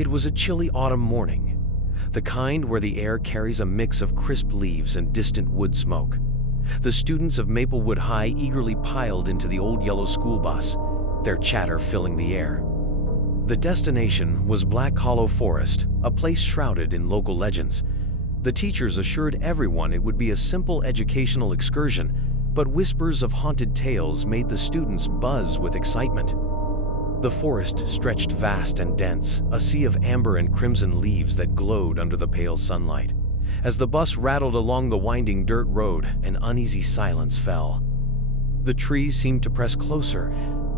It was a chilly autumn morning, the kind where the air carries a mix of crisp leaves and distant wood smoke. The students of Maplewood High eagerly piled into the old yellow school bus, their chatter filling the air. The destination was Black Hollow Forest, a place shrouded in local legends. The teachers assured everyone it would be a simple educational excursion, but whispers of haunted tales made the students buzz with excitement. The forest stretched vast and dense, a sea of amber and crimson leaves that glowed under the pale sunlight. As the bus rattled along the winding dirt road, an uneasy silence fell. The trees seemed to press closer,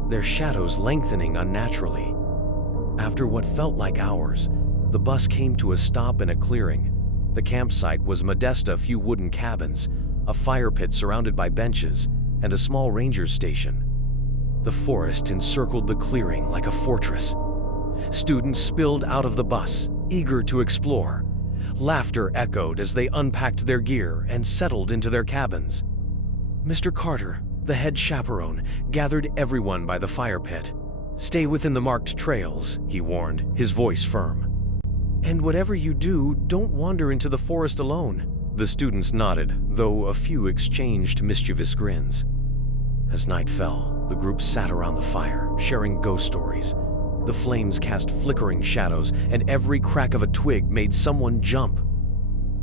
their shadows lengthening unnaturally. After what felt like hours, the bus came to a stop in a clearing. The campsite was modest, a few wooden cabins, a fire pit surrounded by benches, and a small ranger's station. The forest encircled the clearing like a fortress. Students spilled out of the bus, eager to explore. Laughter echoed as they unpacked their gear and settled into their cabins. Mr. Carter, the head chaperone, gathered everyone by the fire pit. "Stay within the marked trails," he warned, his voice firm. "And whatever you do, don't wander into the forest alone." The students nodded, though a few exchanged mischievous grins. As night fell, the group sat around the fire, sharing ghost stories. The flames cast flickering shadows, and every crack of a twig made someone jump.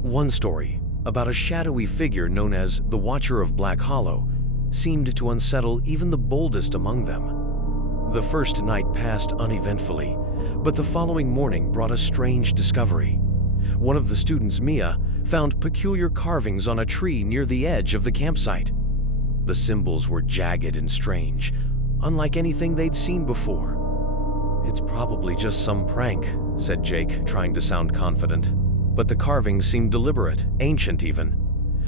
One story, about a shadowy figure known as the Watcher of Black Hollow, seemed to unsettle even the boldest among them. The first night passed uneventfully, but the following morning brought a strange discovery. One of the students, Mia, found peculiar carvings on a tree near the edge of the campsite. The symbols were jagged and strange, unlike anything they'd seen before. "It's probably just some prank," said Jake, trying to sound confident. But the carvings seemed deliberate, ancient even.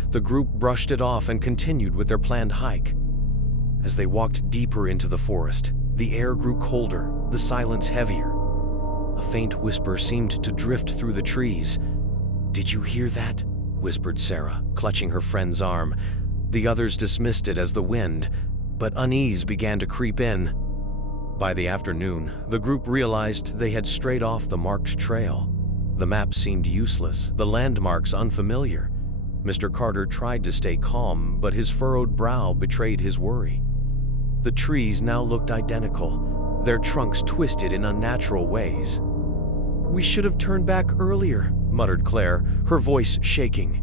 The group brushed it off and continued with their planned hike. As they walked deeper into the forest, the air grew colder, the silence heavier. A faint whisper seemed to drift through the trees. "Did you hear that?" whispered Sarah, clutching her friend's arm. The others dismissed it as the wind, but unease began to creep in. By the afternoon, the group realized they had strayed off the marked trail. The map seemed useless, the landmarks unfamiliar. Mr. Carter tried to stay calm, but his furrowed brow betrayed his worry. The trees now looked identical, their trunks twisted in unnatural ways. "We should have turned back earlier," muttered Claire, her voice shaking.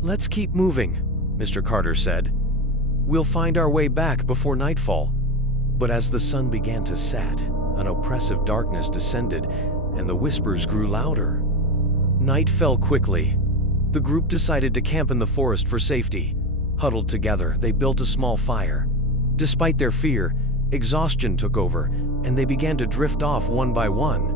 "Let's keep moving," Mr. Carter said. "We'll find our way back before nightfall." But as the sun began to set, an oppressive darkness descended, and the whispers grew louder. Night fell quickly. The group decided to camp in the forest for safety. Huddled together, they built a small fire. Despite their fear, exhaustion took over, and they began to drift off one by one.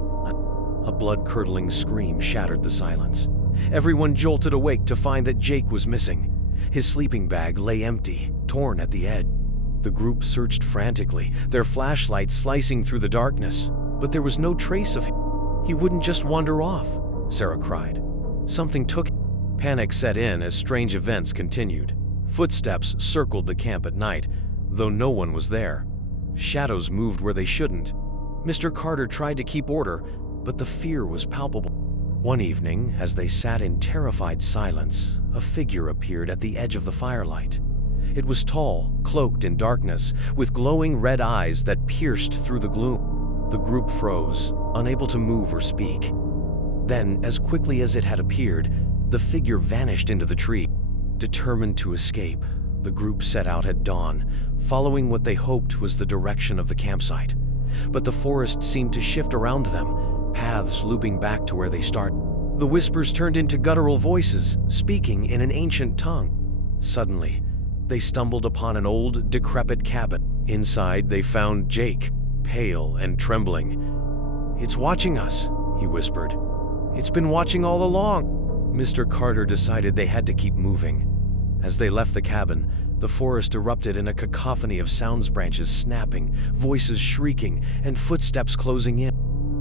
A blood-curdling scream shattered the silence. Everyone jolted awake to find that Jake was missing. His sleeping bag lay empty, torn at the edge. The group searched frantically, their flashlights slicing through the darkness, but there was no trace of him. "He wouldn't just wander off," Sarah cried. "Something took him." Panic set in as strange events continued. Footsteps circled the camp at night, though no one was there. Shadows moved where they shouldn't. Mr. Carter tried to keep order, but the fear was palpable. One evening, as they sat in terrified silence, a figure appeared at the edge of the firelight. It was tall, cloaked in darkness, with glowing red eyes that pierced through the gloom. The group froze, unable to move or speak. Then, as quickly as it had appeared, the figure vanished into the tree. Determined to escape, the group set out at dawn, following what they hoped was the direction of the campsite. But the forest seemed to shift around them, paths looping back to where they started. The whispers turned into guttural voices, speaking in an ancient tongue. Suddenly, they stumbled upon an old, decrepit cabin. Inside, they found Jake, pale and trembling. "It's watching us," he whispered. "It's been watching all along." Mr. Carter decided they had to keep moving. As they left the cabin, the forest erupted in a cacophony of sounds, branches snapping, voices shrieking, and footsteps closing in.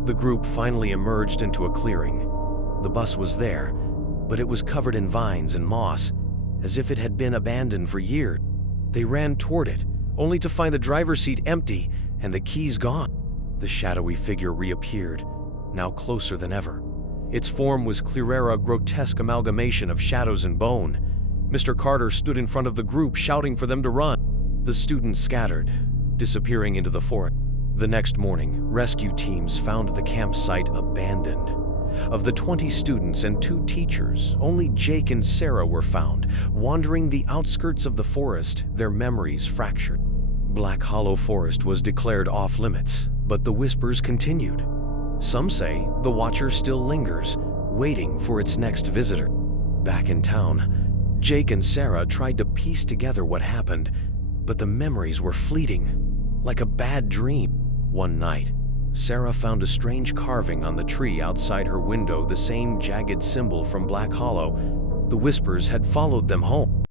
The group finally emerged into a clearing. The bus was there, but it was covered in vines and moss, as if it had been abandoned for years. They ran toward it, only to find the driver's seat empty and the keys gone. The shadowy figure reappeared, now closer than ever. Its form was clearer, a grotesque amalgamation of shadows and bone. Mr. Carter stood in front of the group, shouting for them to run. The students scattered, disappearing into the forest. The next morning, rescue teams found the campsite abandoned. Of the 20 students and 2 teachers, only Jake and Sarah were found, wandering the outskirts of the forest, their memories fractured. Black Hollow Forest was declared off-limits, but the whispers continued. Some say the Watcher still lingers, waiting for its next visitor. Back in town, Jake and Sarah tried to piece together what happened, but the memories were fleeting, like a bad dream. One night, Sarah found a strange carving on the tree outside her window, the same jagged symbol from Black Hollow. The whispers had followed them home.